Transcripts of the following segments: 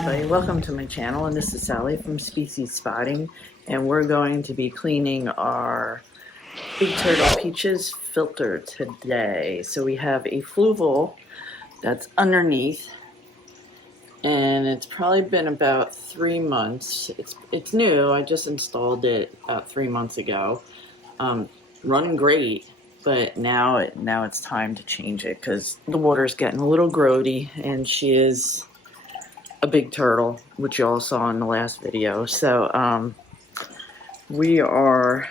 everybody, welcome to my channel, and this is Sally from Species Spotting, and we're going to be cleaning our Big Turtle Peaches filter today. So we have a fluval that's underneath, and it's probably been about 3 months. It's new. I just installed it about 3 months ago. Running great, but now it's time to change it because the water's getting a little grody, and she is a big turtle, which you all saw in the last video. So we are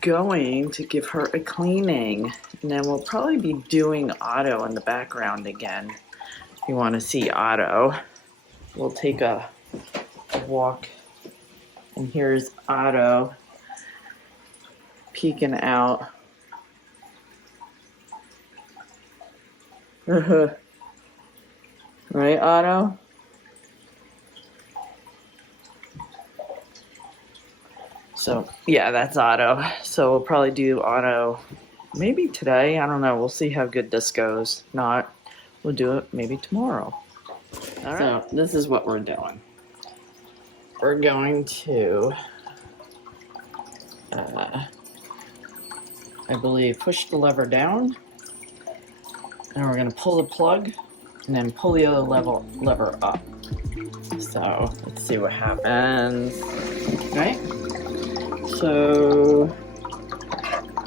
going to give her a cleaning, and then we'll probably be doing Otto in the background again. If you want to see Otto, we'll take a walk, and here's Otto peeking out. Right, Otto? So, yeah, that's Otto. So we'll probably do Otto maybe today. I don't know. We'll see how good this goes. Not, we'll do it maybe tomorrow. All right. So this is what we're doing. We're going to, I believe, push the lever down. And we're going to pull the plug. And then pull the other lever up. So let's see what happens. Right? So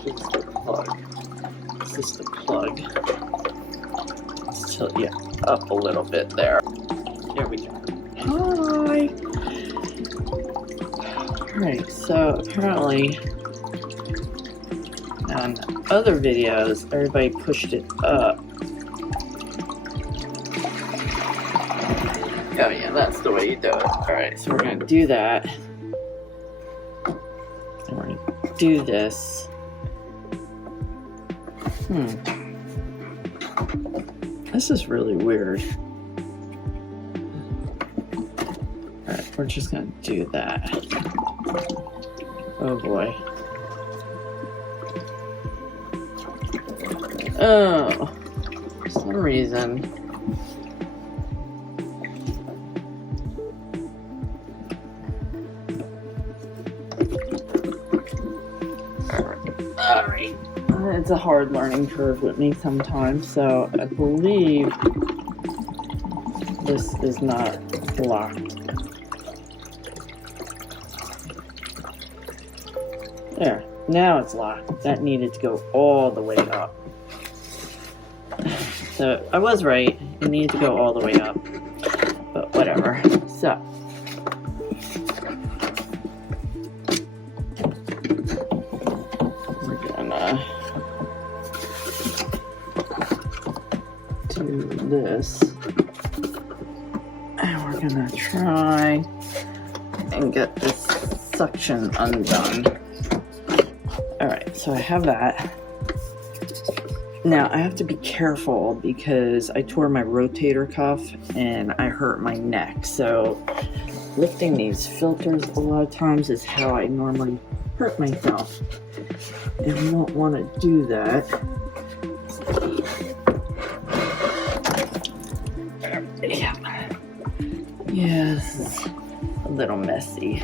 this is the plug. This is the plug. Let's tilt you up a little bit there. There we go. Hi. Alright, so apparently on other videos everybody pushed it up. Oh yeah, that's the way you do it. Alright, so we're going to do that. And we're going to do this. This is really weird. Alright, we're just going to do that. Oh boy. Oh, for some reason. Alright, it's a hard learning curve with me sometimes, so I believe this is not locked. There, now it's locked. That needed to go all the way up. So I was right, it needed to go all the way up, but whatever. So do this, and we're gonna try and get this suction undone. Alright, so I have that. Now I have to be careful because I tore my rotator cuff and I hurt my neck, so lifting these filters a lot of times is how I normally hurt myself, and we don't want to do that. Yeah, this is a little messy.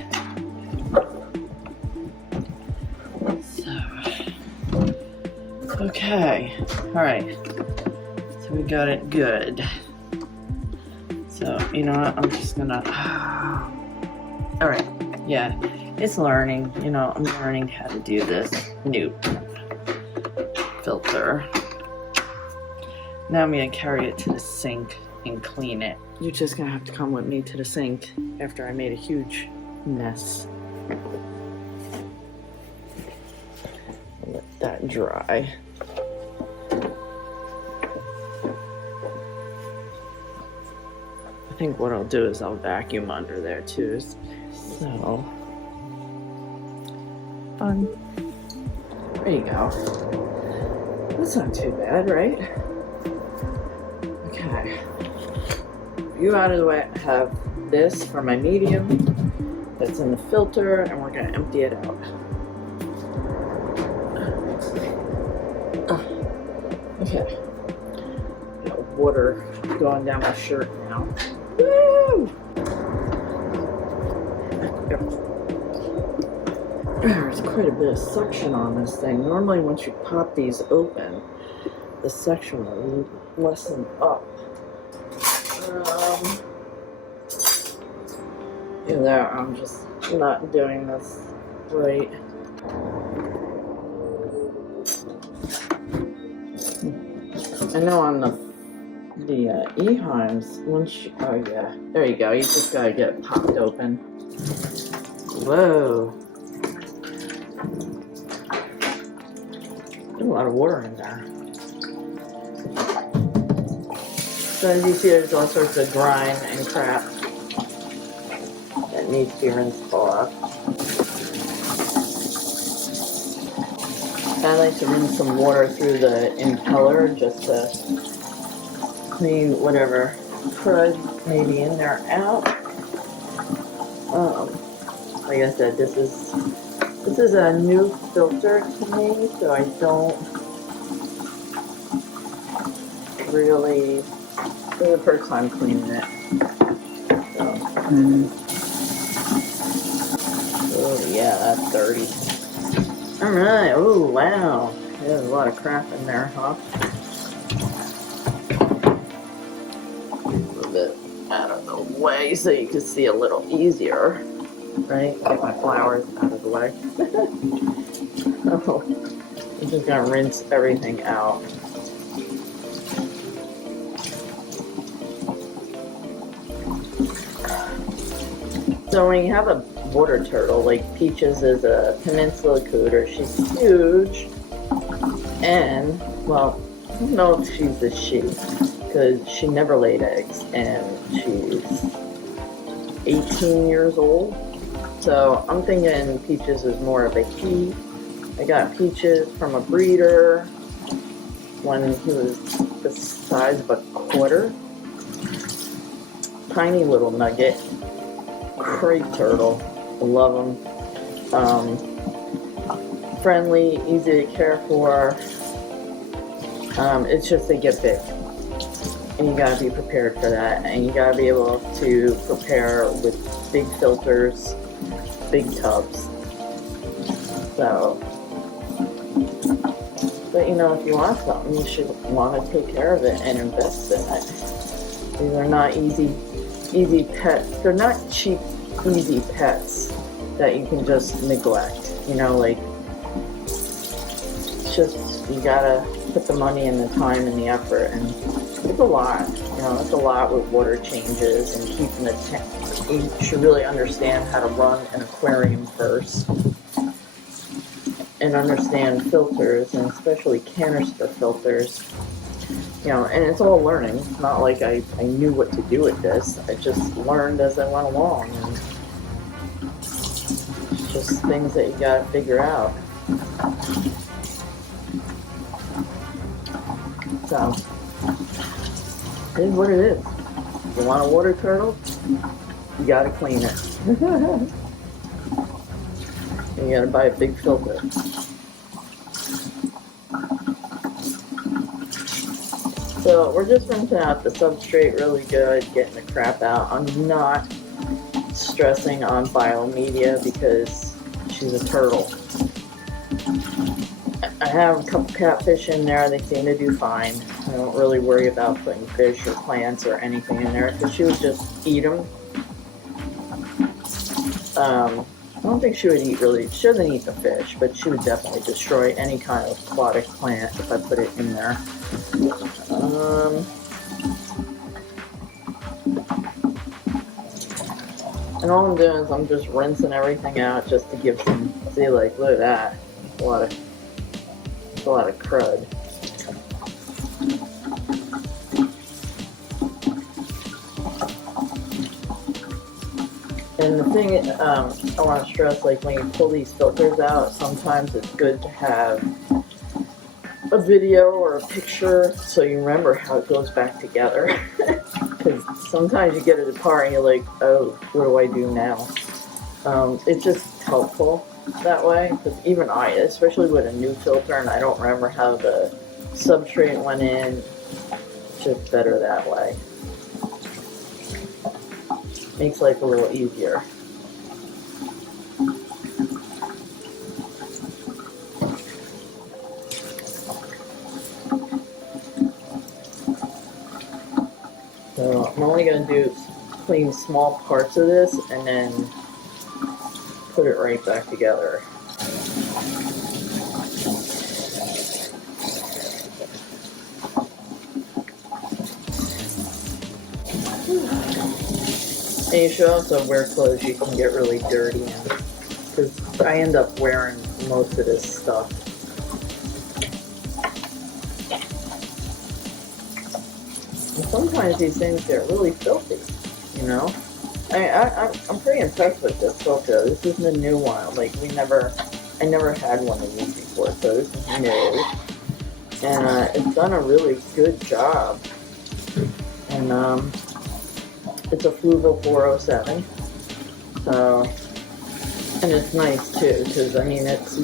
So, okay, alright, so we got it good. So, you know what, I'm just gonna, alright, yeah, it's learning, you know, I'm learning how to do this new filter. Now I'm gonna carry it to the sink and clean it. You're just gonna have to come with me to the sink after I made a huge mess. Let that dry. I think what I'll do is I'll vacuum under there too. So, fun. There you go. That's not too bad, right? Okay. You out of the way. I have this for my medium that's in the filter, and we're going to empty it out. Okay. Got water going down my shirt now. Woo! There's quite a bit of suction on this thing. Normally once you pop these open, the suction will lessen up. There, I'm just not doing this right. I know on the E-Heims, once you, oh yeah, there you go, you just gotta get it popped open. Whoa. There's a lot of water in there. So as you see, there's all sorts of grime and crap that needs to be rinsed off. I like to run some water through the impeller just to clean whatever crud may be in there out. Like I said, this is a new filter to me, so I don't really. This is the first time cleaning it. So. Oh yeah, that's dirty. Alright, oh wow. There's a lot of crap in there, huh? A little bit out of the way so you can see a little easier. Right? Get my flowers out of the way. Oh, I'm just gonna rinse everything out. So when you have a water turtle, like Peaches is a peninsula cooter, she's huge, and, well, I don't know if she's a she, because she never laid eggs, and she's 18 years old, so I'm thinking Peaches is more of a he. I got Peaches from a breeder when he was the size of a quarter, tiny little nugget. Great turtle. I love them. Friendly, easy to care for. It's just they get big. And you gotta be prepared for that. And you gotta be able to prepare with big filters, big tubs. So, but you know, if you want something, you should want to take care of it and invest in it. These are not easy pets. They're not cheap, easy pets that you can just neglect. You know, like, it's just, you gotta put the money and the time and the effort, and it's a lot. You know, it's a lot with water changes and keeping the tank. You should really understand how to run an aquarium first and understand filters, and especially canister filters. You know, and it's all learning. It's not like I knew what to do with this. I just learned as I went along. And it's just things that you gotta figure out. So, it is what it is. If you want a water turtle, you gotta clean it. And you gotta buy a big filter. So we're just rinsing out the substrate really good, getting the crap out. I'm not stressing on biomedia because she's a turtle. I have a couple catfish in there. They seem to do fine. I don't really worry about putting fish or plants or anything in there because she would just eat them. I don't think she would eat really. She doesn't eat the fish, but she would definitely destroy any kind of aquatic plant if I put it in there. And all I'm doing is I'm just rinsing everything out just to give some, see, like, look at that. A lot of crud. And the thing I want to stress, like when you pull these filters out, sometimes it's good to have a video or a picture so you remember how it goes back together. Because sometimes you get it apart and you're like, oh, what do I do now? It's just helpful that way, because even I, especially with a new filter and I don't remember how the substrate went in, it's just better that way. Makes life a little easier. So I'm only going to clean small parts of this and then put it right back together. And you should also wear clothes you can get really dirty in, because I end up wearing most of this stuff. And sometimes these things get really filthy, you know? I'm pretty impressed with this filter. This isn't a new one. Like, I never had one of these before, so this is new. And it's done a really good job. And it's a Fluval 407. So, and it's nice too, because I mean, it's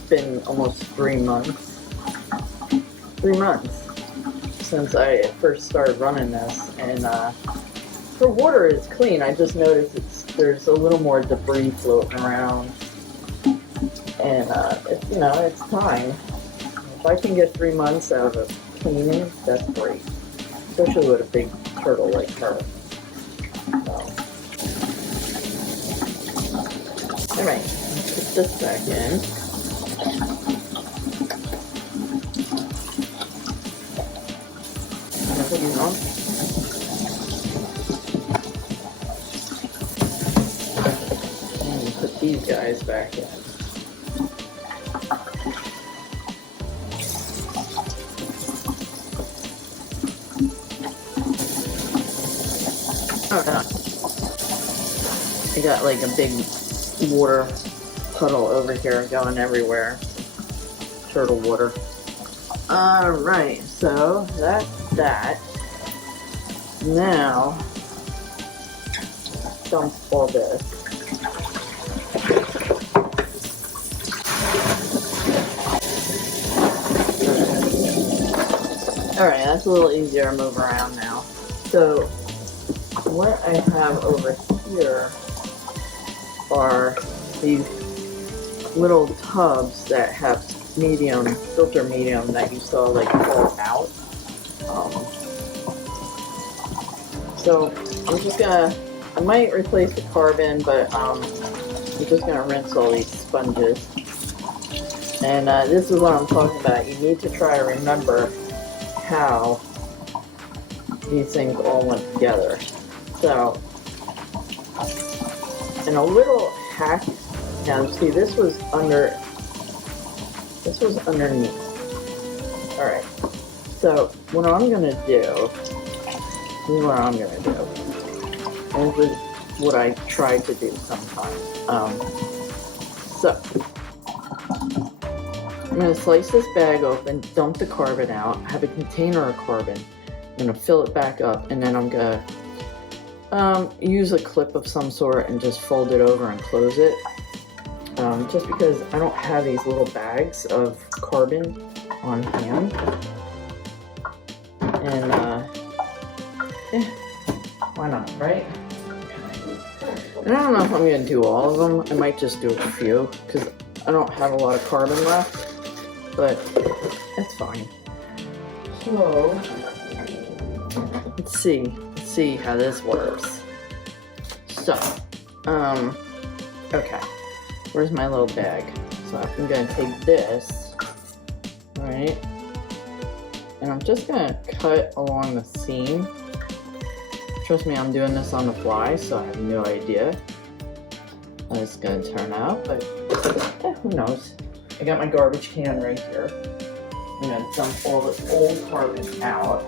been almost 3 months. 3 months since I first started running this, and the water is clean. I just noticed there's a little more debris floating around, and it's time. If I can get 3 months out of cleaning, that's great, especially with a big turtle like her. So. All right, let's put this back in. And put these guys back in. Oh, I got like a big water puddle over here going everywhere. Turtle water. Alright, so that's that. Now, dump all this. Alright, that's a little easier to move around now. So, what I have over here are these little tubs that have filter medium that you saw like fall out. So I might replace the carbon, but I'm just gonna rinse all these sponges. And this is what I'm talking about. You need to try to remember how these things all went together. So, and a little hack. Now, see, this was underneath. All right. So, what I'm gonna do. This is what I'm gonna do. And this is what I try to do sometimes. So, I'm gonna slice this bag open, dump the carbon out, have a container of carbon. I'm gonna fill it back up, and then I'm gonna use a clip of some sort and just fold it over and close it. Just because I don't have these little bags of carbon on hand. And, yeah, why not, right? And I don't know if I'm going to do all of them. I might just do a few, because I don't have a lot of carbon left, but that's fine. So, let's see how this works. So, okay, where's my little bag? So I'm gonna take this, right, and I'm just gonna cut along the seam. Trust me, I'm doing this on the fly, so I have no idea how it's gonna turn out, but who knows? I got my garbage can right here. I'm gonna dump all this old carbon out.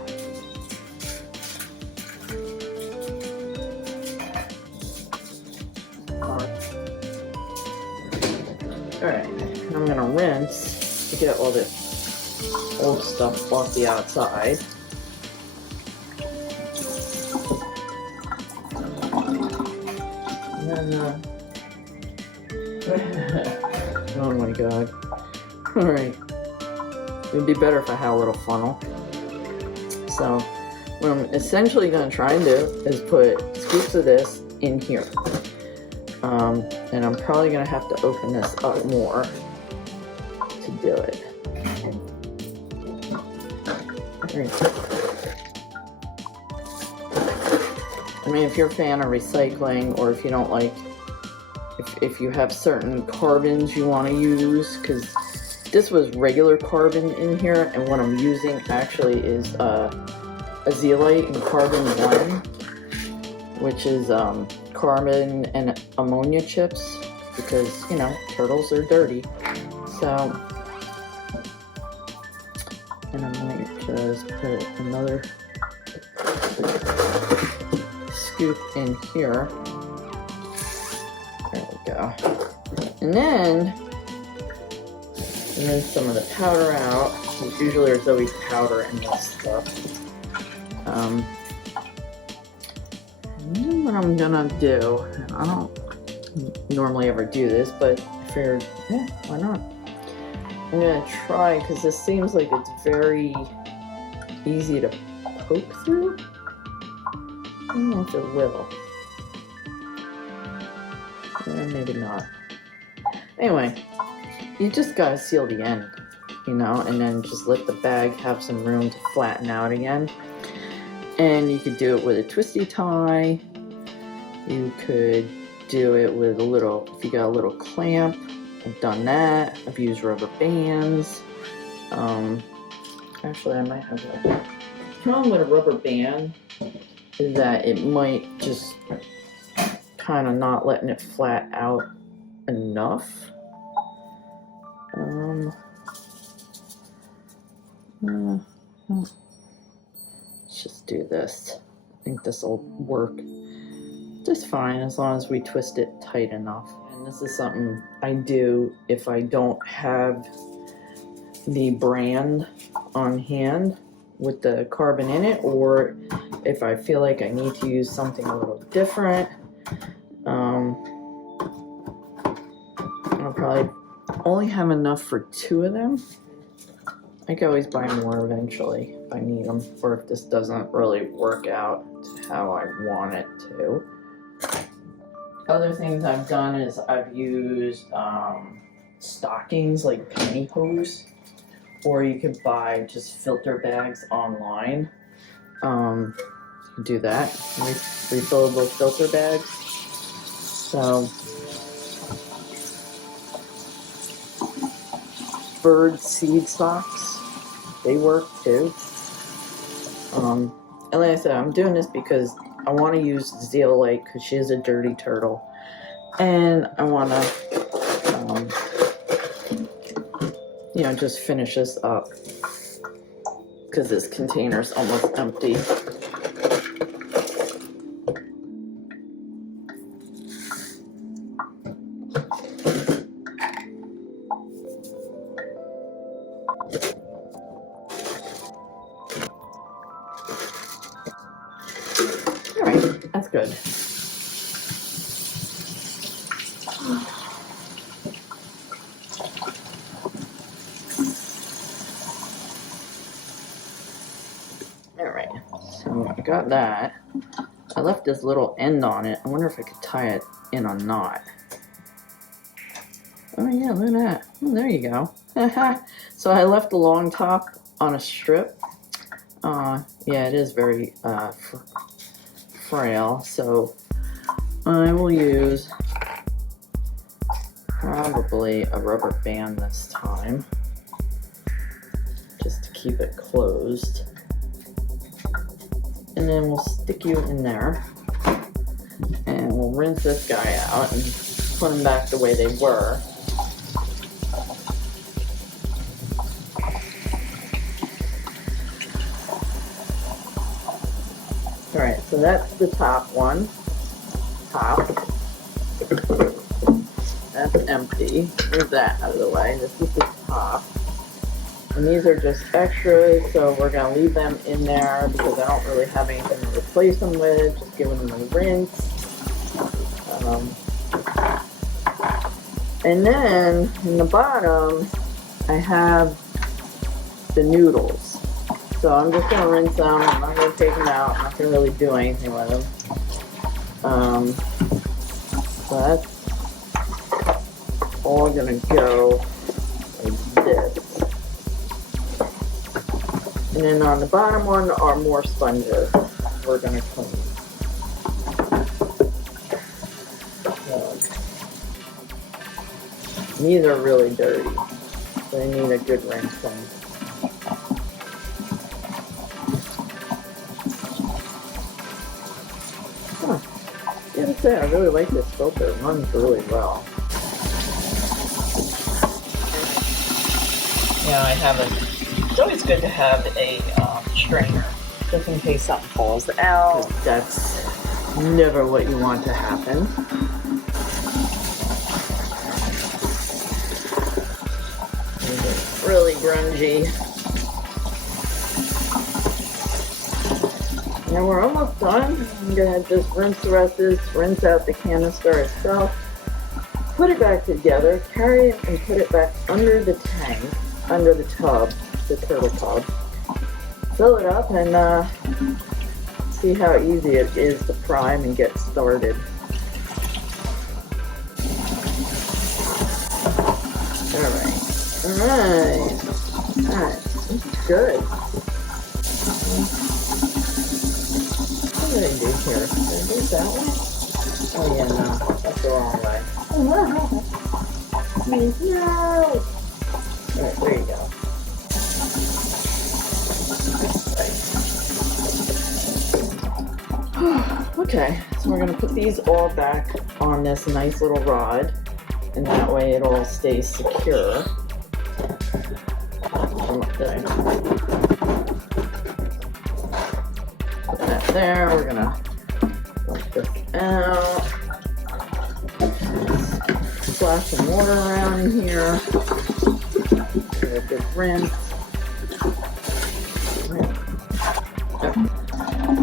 Alright, I'm gonna rinse to get all this old stuff off the outside. And then, oh my god. Alright. It would be better if I had a little funnel. So, what I'm essentially gonna try and do is put scoops of this in here. And I'm probably gonna have to open this up more to do it. There you go. I mean, if you're a fan of recycling, or if you don't like, if you have certain carbons you want to use, because this was regular carbon in here, and what I'm using actually is a zeolite and carbon blend, which is carbon and ammonia chips, because, you know, turtles are dirty. So, and I might just put another scoop in here. There we go. And then rinse some of the powder out. Usually there's always powder in this stuff. And then what I'm gonna do, I don't normally ever do this, but I figured, yeah, why not? I'm gonna try, because this seems like it's very easy to poke through. I don't know if it will. Maybe not. Anyway, you just gotta seal the end, you know, and then just let the bag have some room to flatten out again. And you could do it with a twisty tie. You could do it with a little, if you got a little clamp. I've done that. I've used rubber bands. Actually, I might have a problem with a rubber band is that it might just kind of not letting it flat out enough. Let's just do this. I think this will work just fine as long as we twist it tight enough. And this is something I do if I don't have the brand on hand with the carbon in it, or if I feel like I need to use something a little different. I'll probably only have enough for 2 of them. I can always buy more eventually if I need them, or if this doesn't really work out to how I want it to. Other things I've done is I've used stockings like pantyhose, or you could buy just filter bags online. You can do that, refillable filter bags. So, bird seed socks, they work too. And like I said, I'm doing this because I want to use zeolite because she is a dirty turtle, and I want to, you know, just finish this up because this container's almost empty. Alright, that's good. Alright, so I got that. I left this little end on it. I wonder if I could tie it in a knot. Oh yeah, look at that. Oh, there you go. So I left the long top on a strip. Yeah, it is very frail, so I will use probably a rubber band this time, just to keep it closed. And then we'll stick you in there, and we'll rinse this guy out and put them back the way they were. Alright, so that's the top one. Top. That's empty. Move that out of the way. This is the top. And these are just extras, so we're going to leave them in there because I don't really have anything to replace them with. Just giving them a rinse. And then, in the bottom, I have the noodles. So I'm just going to rinse them. I'm not going to take them out. I'm not going to really do anything with them. So that's all gonna go like this. And then on the bottom one are more sponges we're gonna clean. So, these are really dirty. So they need a good rinsing. Huh. I gotta say, I really like this filter. It runs really well. Yeah, I have it's always good to have a strainer, just in case something falls out. That's never what you want to happen. Really grungy. Now we're almost done. I'm gonna just rinse the rest of this, rinse out the canister itself, put it back together, carry it and put it back under the tank, under the tub, the turtle tub. Fill it up and see how easy it is to prime and get started. Alright, this is good. What did I do here? Did I do it that way? Oh yeah, no, that's the wrong way. No! Alright, there you go. Okay, so we're going to put these all back on this nice little rod, and that way it all stays secure. Okay. Put that there, we're going to dump this out. Splash some water around in here. Give it a good rinse.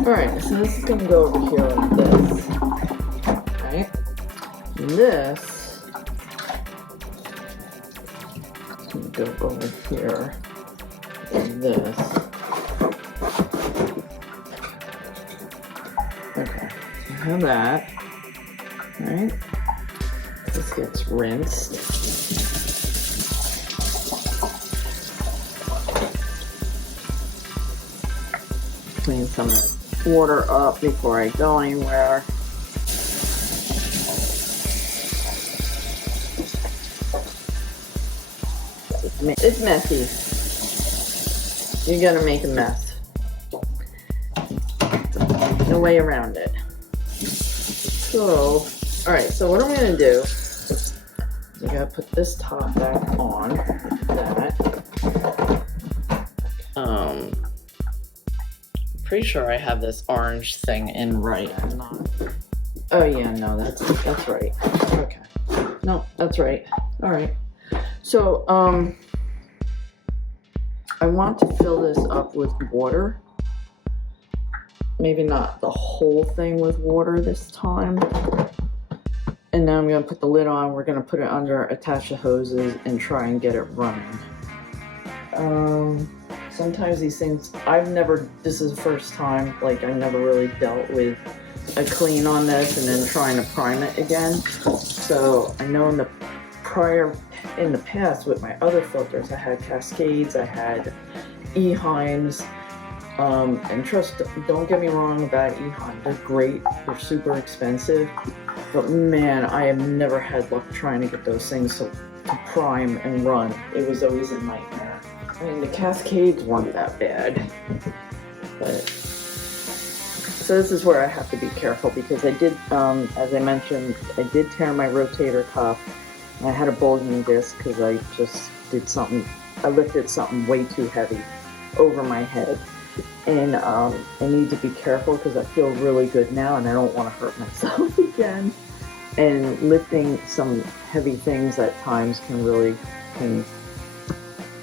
Alright, so this is going to go over here like this. Right? And this is going to go over here like this. Okay, so I have that. Alright? This gets rinsed. Clean some of the water up before I go anywhere. It's messy. You're gonna make a mess. No way around it. So, alright, so what I'm gonna do is I gotta put this top back on, like that. Pretty sure I have this orange thing in right. Oh yeah, no, that's right. Okay. No, that's right. Alright. So, I want to fill this up with water. Maybe not the whole thing with water this time. And now I'm going to put the lid on. We're going to put it under, attach the hoses, and try and get it running. Sometimes these things, this is the first time, like I've never really dealt with a clean on this and then trying to prime it again. So I know in the past with my other filters, I had Cascades, I had Eheims, and don't get me wrong about Eheim, they're great, they're super expensive, but man, I have never had luck trying to get those things to prime and run. It was always a nightmare. I mean, the Cascades weren't that bad, but so this is where I have to be careful because I did, as I mentioned, I did tear my rotator cuff. I had a bulging disc because I just did something, I lifted something way too heavy over my head. And I need to be careful because I feel really good now and I don't want to hurt myself again. And lifting some heavy things at times can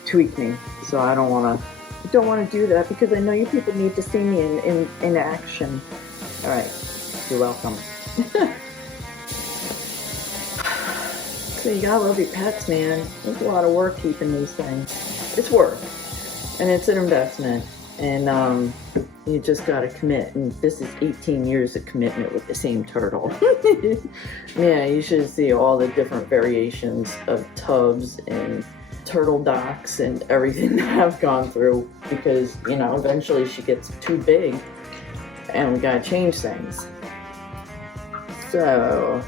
tweak me. So I don't want to do that because I know you people need to see me in action. All right, you're welcome. So you gotta love your pets, man. It's a lot of work keeping these things. It's work, and it's an investment. And you just got to commit. And this is 18 years of commitment with the same turtle. Yeah, you should see all the different variations of tubs and turtle docks and everything that I've gone through, because, you know, eventually she gets too big and we got to change things. So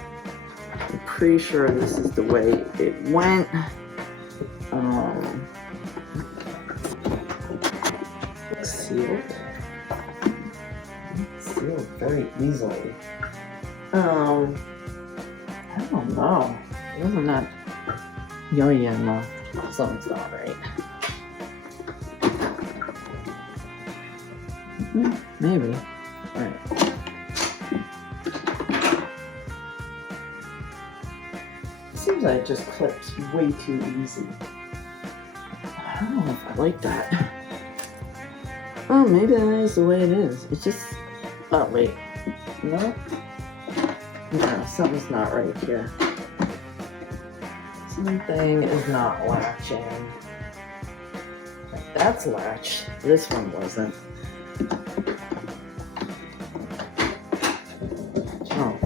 I'm pretty sure this is the way it went. Sealed. Sealed very easily. I don't know. Wasn't that yo-yo? Something's not right. Maybe. Alright. Seems like it just clips way too easy. I don't know if I like that. Oh, maybe that is the way it is. It's just... Oh, wait. No? No, something's not right here. Something is not latching. That's latched. This one wasn't. Oh.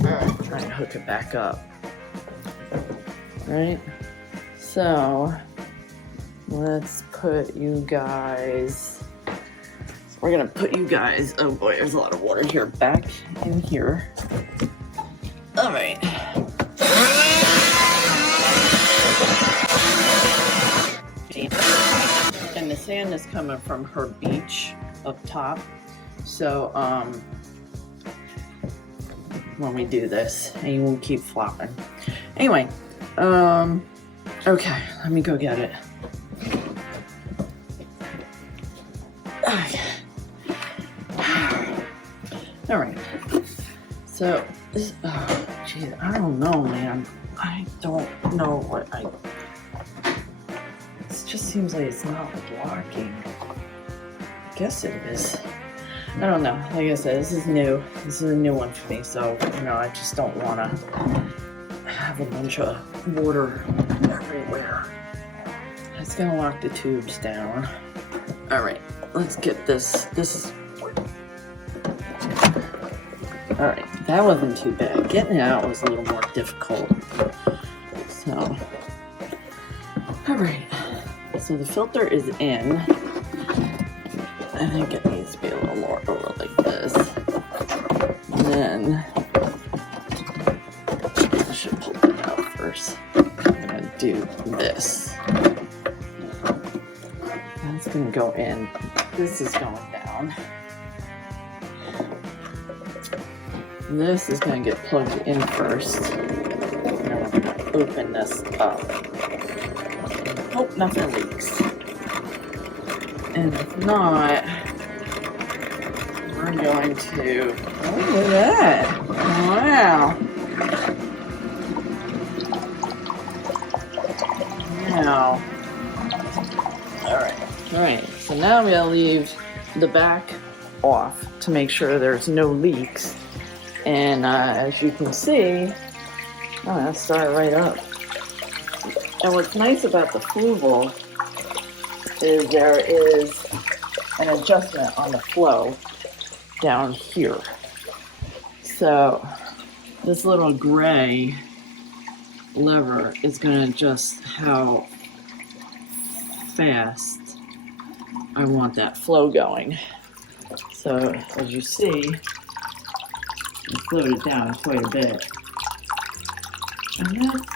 Alright, try and hook it back up. Alright. So... let's put you guys, we're gonna put you guys, oh boy, there's a lot of water here, back in here. All right. And the sand is coming from her beach up top. So, when we do this, and you won't keep flopping. Anyway, okay, let me go get it. All right, so this, oh geez, I don't know, man. I don't know what it just seems like it's not blocking. I guess it is. I don't know. Like I said, this is new. This is a new one for me, so, you know, I just don't want to have a bunch of water everywhere. It's gonna lock the tubes down. All right, let's get this. This is... all right, that wasn't too bad. Getting it out was a little more difficult. So, all right. So the filter is in. I think it needs to be a little more over like this. And then I should pull it out first. I'm gonna do this. That's gonna go in. This is going down. This is going to get plugged in first. And then we're going to open this up. Hope nothing leaks. And if not, we're going to... oh, look at that! Wow! Now... Alright, so now we gotta leave the back off to make sure there's no leaks. And as you can see, that started right up. And what's nice about the fluval is there is an adjustment on the flow down here. So this little gray lever is going to adjust how fast I want that flow going. So as you see, I slowed it down quite a bit. And that's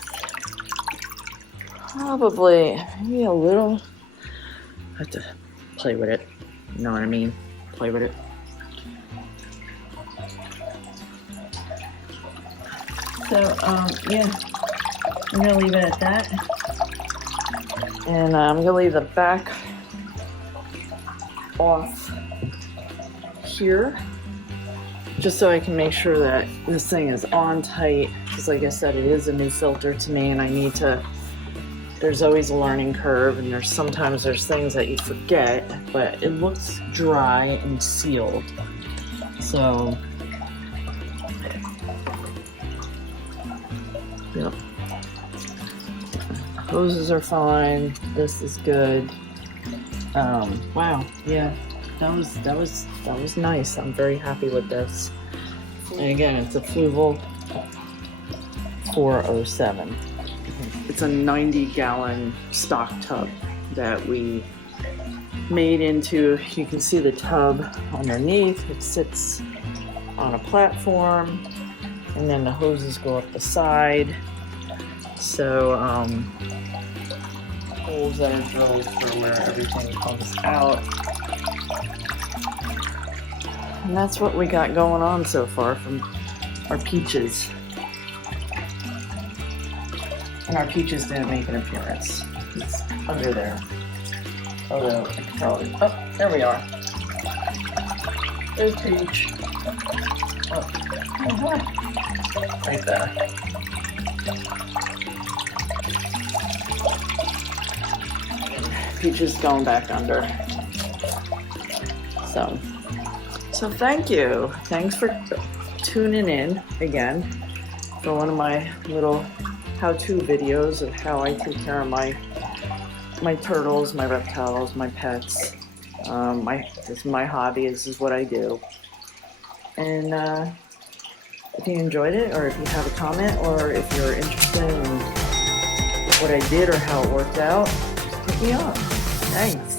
probably maybe a little, I have to play with it, you know what I mean? Play with it. So, yeah, I'm gonna leave it at that. And I'm gonna leave the back off here, just so I can make sure that this thing is on tight, because like I said, it is a new filter to me, and I need to, there's always a learning curve, and sometimes there's things that you forget, but it looks dry and sealed. So, yep. hoses are fine. This is good. Wow, yeah, that was nice. I'm very happy with this. And again, it's a Fluval 407. It's a 90-gallon stock tub that we made into, you can see the tub underneath. It sits on a platform, and then the hoses go up the side. So, holes that are drilled for where everything comes out. And that's what we got going on so far from our peaches. And our peaches didn't make an appearance. It's under there. Although I could probably, oh, there we are. There's Peach. Oh, right there. Peach is going back under. So thank you. Thanks for tuning in again for one of my little how-to videos of how I take care of my turtles, my reptiles, my pets. This is my hobby. This is what I do. And if you enjoyed it, or if you have a comment, or if you're interested in what I did or how it worked out, just hit me up. Thanks.